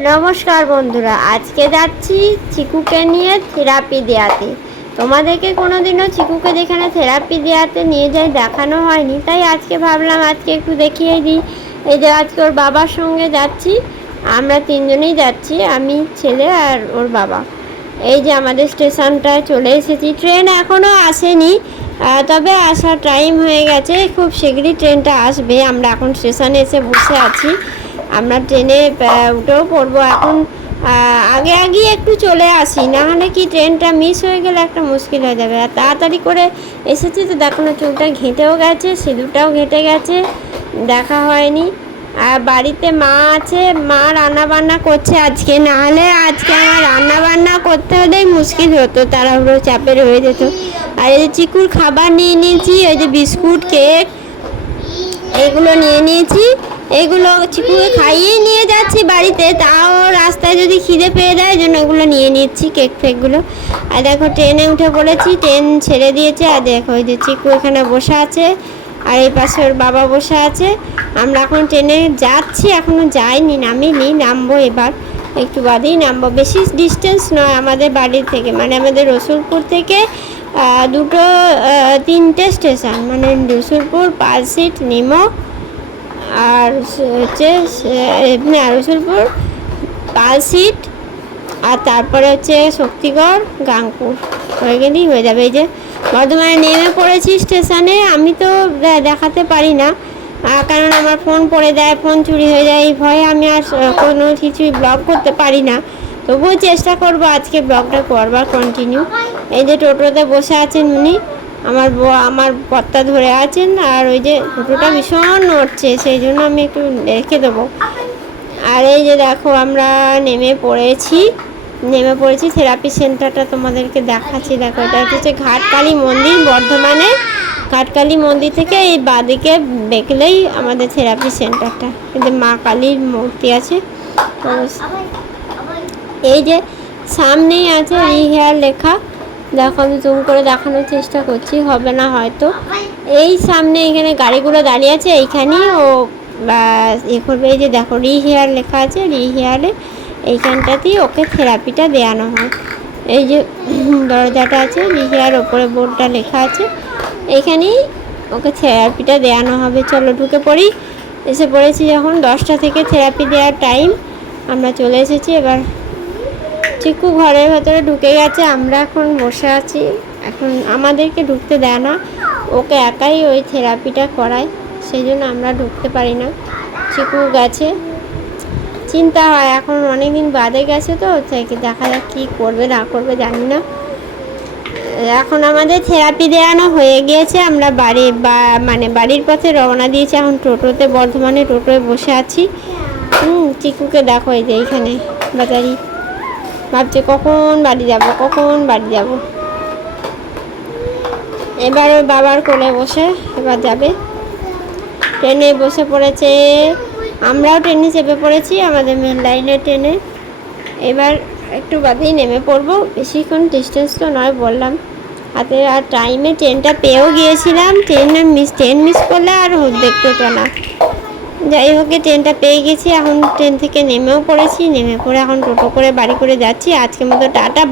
নমস্কার বন্ধুরা, আজকে যাচ্ছি চিকুকে নিয়ে থেরাপি দেওয়াতে। তোমাদেরকে কোনোদিনও চিকুকে যেখানে থেরাপি দেওয়াতে নিয়ে যাই দেখানো হয়নি, তাই আজকে ভাবলাম আজকে একটু দেখিয়ে দিই। এই যে আজকে ওর বাবার সঙ্গে যাচ্ছি, আমরা তিনজনেই যাচ্ছি, আমি, ছেলে আর ওর বাবা। এই যে আমাদের স্টেশনটায় চলে এসেছি। ট্রেন এখনও আসেনি, তবে আসার টাইম হয়ে গেছে, খুব শীঘ্রই ট্রেনটা আসবে। আমরা এখন স্টেশনে এসে বসে আছি, আমরা ট্রেনে উঠেও পড়বো এখন। আগে আগে একটু চলে আসি, না হলে কি ট্রেনটা মিস হয়ে গেলে একটা মুশকিল হয়ে যাবে। আর তাড়াতাড়ি করে এসেছি তো, দেখো না চুলটা ঘেঁটেও গেছে, সিঁদুরটাও ঘেঁটে গেছে, দেখা হয়নি। আর বাড়িতে মা আছে, মা রান্না বান্না করছে আজকে, না হলে আজকে আমার রান্না বান্না করতে হলেই মুশকিল হতো, তাড়াহুড়ো চাপের হয়ে যেত। আর এই যে চিকুর খাবার নিয়ে নিয়েছি, ওই যে বিস্কুট, কেক, এগুলো নিয়ে নিয়েছি। এগুলো চিকুকে খাইয়ে নিয়ে যাচ্ছি বাড়িতে, তাও রাস্তায় যদি খিদে পেয়ে দেয়, জন্য ওগুলো নিয়ে নিচ্ছি, কেক ফেকগুলো। আর দেখো ট্রেনে উঠে পড়েছি, ট্রেন ছেড়ে দিয়েছে। আর দেখো ওই যে চিকু এখানে বসে আছে, আর এই পাশে ওর বাবা বসে আছে। আমরা এখন ট্রেনে যাচ্ছি, এখনও যাইনি, নামিনি, নামবো এবার, একটু বাদেই নামবো। বেশি ডিস্টেন্স নয় আমাদের বাড়ির থেকে, মানে আমাদের রসুলপুর থেকে তিনটে স্টেশন, মানে রসুলপুর, পালসিট, নিমো, আর হচ্ছে রসুলপুর, পালসিট, আর তারপরে হচ্ছে শক্তিগড়, গাংপুর হয়ে গেলেই হয়ে যাবে। এই যে বর্ধমানে নেমে পড়েছি স্টেশনে। আমি তো দেখাতে পারি না, কারণ আমার ফোন পড়ে দেয়, ফোন চুরি হয়ে যায়, এই ভয়ে আমি আর কোনো কিছুই ব্লগ করতে পারি না। তবুও চেষ্টা করবো আজকে ব্লগটা করবার কন্টিনিউ। এই যে টোটোতে বসে আছেন উনি, আমার কর্তা ধরে আছেন। আর ওই যে টোটোটা ভীষণ নড়ছে, সেই জন্য আমি একটু রেখে দেবো। আর এই যে দেখো আমরা নেমে পড়েছি থেরাপি সেন্টারটা তোমাদেরকে দেখাচ্ছি। দেখো এটা হচ্ছে ঘাটকালী মন্দির, বর্ধমানে ঘাটকালী মন্দির থেকে এই বাঁদিকে দেখলেই আমাদের থেরাপি সেন্টারটা। কিন্তু মা কালীর মূর্তি আছে। এই যে সামনেই আছে রিহেয়ার লেখা, দেখো আমি জুম করে দেখানোর চেষ্টা করছি, হবে না হয়তো। এই সামনে এখানে গাড়িগুলো দাঁড়িয়ে আছে, এইখানেই ও করবে। এই যে দেখো রিহেয়ার লেখা আছে, রিহেয়ারে এইখানটাতেই ওকে থেরাপিটা দেওয়ানো হয়। এই যে দরজাটা আছে, রিহেয়ার ওপরে বোর্ডটা লেখা আছে, এইখানেই ওকে থেরাপিটা দেওয়ানো হবে। চলো ঢুকে পড়ি। এসে পড়েছি যখন, 10টা থেকে থেরাপি দেওয়ার টাইম, আমরা চলে এসেছি। এবার চিকু ঘরের ভেতরে ঢুকে গেছে, আমরা এখন বসে আছি। এখন আমাদেরকে ঢুকতে দেয় না, ওকে একাই ওই থেরাপিটা করায়, সেই জন্য আমরা ঢুকতে পারি না। চিকু গেছে, চিন্তা হয়, এখন অনেক দিন বাদে গেছে তো, দেখা যাক কী করবে না করবে জানি না। এখন আমাদের থেরাপি দেওয়ানো হয়ে গিয়েছে, আমরা বাড়ির পথে রওনা দিয়েছি। এখন টোটোতে, বর্ধমানে টোটোয় বসে আছি। চিকুকে দেখো এই যে এইখানে বাজারি, ভাবছে কখন বাড়ি যাব। এবার ওর বাবার কোলে বসে এবার যাবে। ট্রেনে বসে পড়েছে, আমরাও ট্রেনে চেপে পড়েছি, আমাদের মেন লাইনের ট্রেনে। এবার একটু বাদেই নেমে পড়বো, বেশিক্ষণ ডিস্টেন্স তো নয়, বললাম হাতে। আর টাইমে ট্রেনটা পেয়েও গিয়েছিলাম, ট্রেন মিস করলে আর দেখতে হতো না। যাই হোক, ট্রেনটা পেয়ে গেছি, এখন ট্রেন থেকে নেমেও পড়েছি, নেমে পড়ে এখন টোটো করে বাড়ি করে যাচ্ছি। আজকের মতো টাটা।